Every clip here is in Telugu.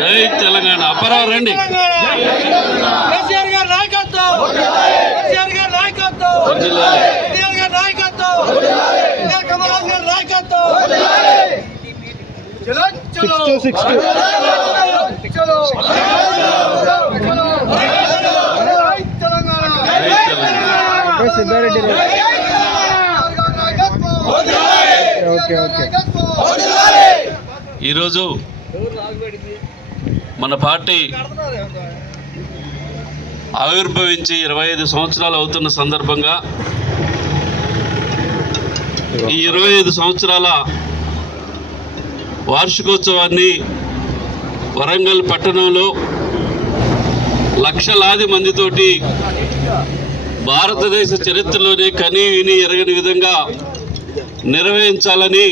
జై తెలంగాణ. అపరావు రండి. కేసీఆర్ గారి నాయకత్వం, కేసీఆర్ గారి నాయకత్వం, కేసీఆర్ గారి నాయకత్వం, కమలాస్ గారి నాయకత్వం. చలో చలో 62 చలో తెలంగాణ. Siddha Reddy okay okay. ఈరోజు మన పార్టీ ఆవిర్భవించి 25 సంవత్సరాలు అవుతున్న సందర్భంగా ఈ 25 సంవత్సరాల వార్షికోత్సవాన్ని వరంగల్ పట్టణంలో లక్షలాది మందితోటి భారతదేశ చరిత్రలోనే కనీ విని ఎరగని విధంగా నిర్వహించాలని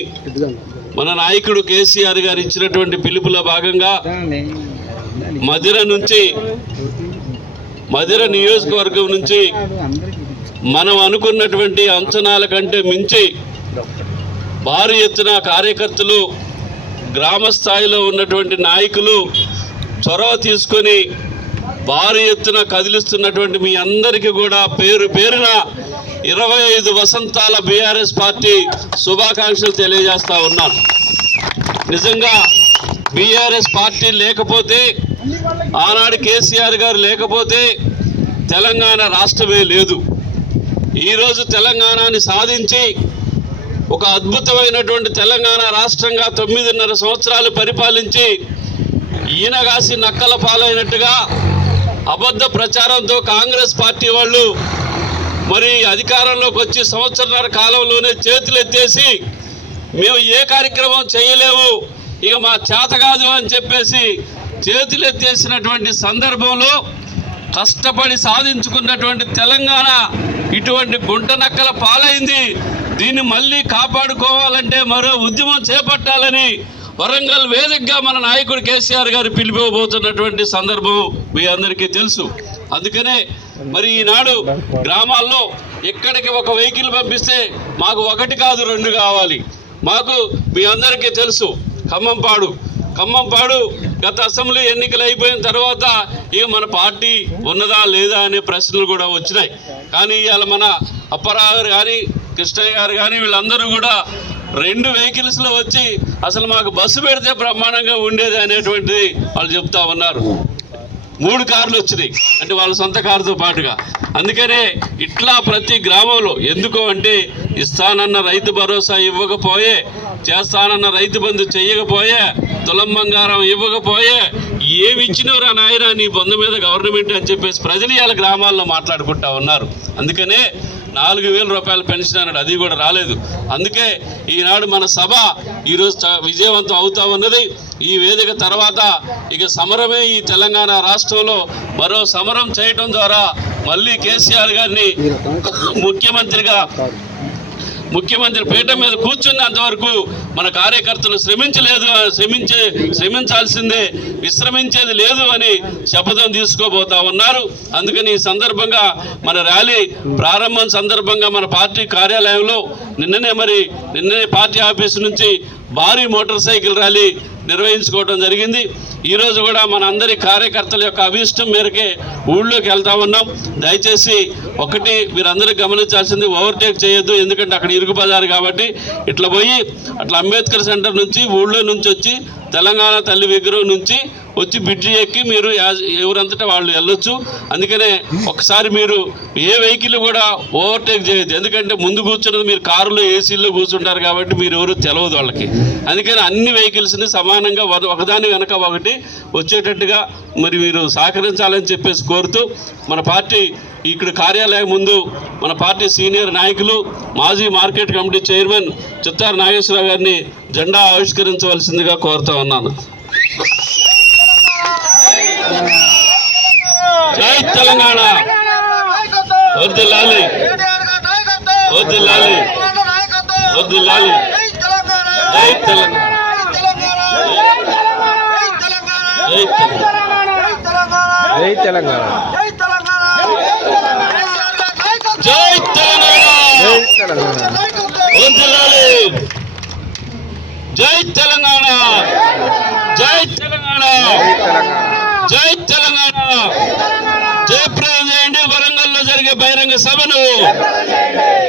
మన నాయకుడు కేసీఆర్ గారు ఇచ్చినటువంటి పిలుపులో భాగంగా మధిర నియోజకవర్గం నుంచి మనం అనుకున్నటువంటి అంచనాల కంటే మించి భారీ ఎత్తున కార్యకర్తలు, గ్రామ స్థాయిలో ఉన్నటువంటి నాయకులు చొరవ తీసుకొని భారీ ఎత్తున కదిలిస్తున్నటువంటి మీ అందరికీ కూడా పేరు పేరున 25 వసంతాల బీఆర్ఎస్ పార్టీ శుభాకాంక్షలు తెలియజేస్తా ఉన్నాను. నిజంగా బీఆర్ఎస్ పార్టీ లేకపోతే, ఆనాడు కేసీఆర్ గారు లేకపోతే తెలంగాణ రాష్ట్రమే లేదు. ఈరోజు తెలంగాణని సాధించి ఒక అద్భుతమైనటువంటి తెలంగాణ రాష్ట్రంగా 9.5 సంవత్సరాలు పరిపాలించి ఈనగాసి నక్కల పాలైనట్టుగా అబద్ధ ప్రచారంతో కాంగ్రెస్ పార్టీ వాళ్ళు మరి అధికారంలోకి వచ్చి సంవత్సరాల కాలంలోనే చేతులు ఎత్తేసి మేము ఏ కార్యక్రమం చేయలేము, ఇక మా చేత కాదు అని చెప్పేసి చేతులు ఎత్తేసినటువంటి సందర్భంలో కష్టపడి సాధించుకున్నటువంటి తెలంగాణ ఇటువంటి గుంట నక్కల పాలైంది. దీన్ని మళ్ళీ కాపాడుకోవాలంటే మరో ఉద్యమం చేపట్టాలని వరంగల్ వేదికగా మన నాయకుడు కేసీఆర్ గారు పిలిపిపోతున్నటువంటి సందర్భం మీ అందరికీ తెలుసు. అందుకనే మరి ఈనాడు గ్రామాల్లో ఎక్కడికి ఒక వెహికల్ పంపిస్తే మాకు 1 కాదు 2 కావాలి. మాకు మీ అందరికీ తెలుసు ఖమ్మంపాడు గత అసెంబ్లీ ఎన్నికలు అయిపోయిన తర్వాత ఇక మన పార్టీ ఉన్నదా లేదా అనే ప్రశ్నలు కూడా వచ్చినాయి. కానీ ఇవాళ మన అప్పారావు గారు కానీ కృష్ణయ్య గారు కానీ వీళ్ళందరూ కూడా 2 వెహికల్స్లో వచ్చి అసలు మాకు బస్సు పెడితే బ్రహ్మాండంగా ఉండేది అనేటువంటిది వాళ్ళు చెప్తా ఉన్నారు. 3 కార్లు వచ్చినాయి అంటే వాళ్ళ సొంత కారుతో పాటుగా. అందుకనే ఇట్లా ప్రతి గ్రామంలో ఎందుకు అంటే ఇస్తానన్న రైతు భరోసా ఇవ్వకపోయే, చేస్తానన్న రైతు బంధు చేయకపోయే, తులం బంగారం ఇవ్వకపోయే, ఏమి ఇచ్చినవరా నాయన నీ బంధు మీద గవర్నమెంట్ అని చెప్పేసి ప్రజలు ఇవాళ గ్రామాల్లో మాట్లాడుకుంటా ఉన్నారు. అందుకనే 4,000 రూపాయల పెన్షన్ అన్నాడు, అది కూడా రాలేదు. అందుకే ఈనాడు మన సభ ఈరోజు విజయవంతం అవుతా ఉన్నది. ఈ వేదిక తర్వాత ఇక సమరమే ఈ తెలంగాణ రాష్ట్రంలో మరో సమరం చేయడం ద్వారా మళ్ళీ కేసీఆర్ గారిని ముఖ్యమంత్రి పీఠం మీద కూర్చున్నంత వరకు మన కార్యకర్తలు శ్రమించాల్సిందే, విశ్రమించేది లేదు అని శపథం తీసుకోబోతా ఉన్నారు. అందుకని ఈ సందర్భంగా మన ర్యాలీ ప్రారంభం సందర్భంగా మన పార్టీ కార్యాలయంలో నిన్ననే పార్టీ ఆఫీసు నుంచి భారీ మోటార్ సైకిల్ ర్యాలీ నిర్వహించుకోవడం జరిగింది. ఈరోజు కూడా మన అందరి కార్యకర్తల యొక్క అభిష్టం మేరకే ఊళ్ళోకి వెళ్తా ఉన్నాం. దయచేసి ఒకటి మీరందరూ గమనించాల్సింది, ఓవర్టేక్ చేయొద్దు. ఎందుకంటే అక్కడ ఇరుగు బజారు కాబట్టి ఇట్లా పోయి అట్లా అంబేద్కర్ సెంటర్ నుంచి ఊళ్ళో నుంచి వచ్చి తెలంగాణ తల్లి విగ్రహం నుంచి వచ్చి బ్రిడ్జి ఎక్కి మీరు ఎవరంతటా వాళ్ళు వెళ్ళొచ్చు. అందుకనే ఒకసారి మీరు ఏ వెహికల్ కూడా ఓవర్టేక్ చేయొద్దు. ఎందుకంటే ముందు కూర్చున్నది మీరు కారులో ఏసీల్లో కూర్చుంటారు కాబట్టి మీరు ఎవరు తెలియదు వాళ్ళకి. అందుకని అన్ని వెహికల్స్ని సమానంగా ఒకదాని వెనక ఒకటి వచ్చేటట్టుగా మరి మీరు సహకరించాలని చెప్పేసి కోరుతూ మన పార్టీ ఇక్కడ కార్యాలయం ముందు మన పార్టీ సీనియర్ నాయకులు మాజీ market committee chairman Chittaru Nageswararao గారిని జెండా ఆవిష్కరించవలసిందిగా కోరుతా ఉన్నాను. జై తెలంగాణ, వర్ధిల్లాలి, వర్ధిల్లాలి, వర్ధిల్లాలి. జై తెలంగాణ, జై తెలంగాణ, జై తెలంగాణ, జై తెలంగాణ, జై తెలంగాణ, వర్ధిల్లాలి. జై తెలంగాణ, జై తెలంగాణ. జరిగే బహిరంగ సభను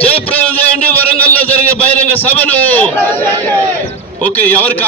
జయప్రదం చేయండి. వరంగల్లో జరిగే బహిరంగ సభను ఓకే ఎవరికి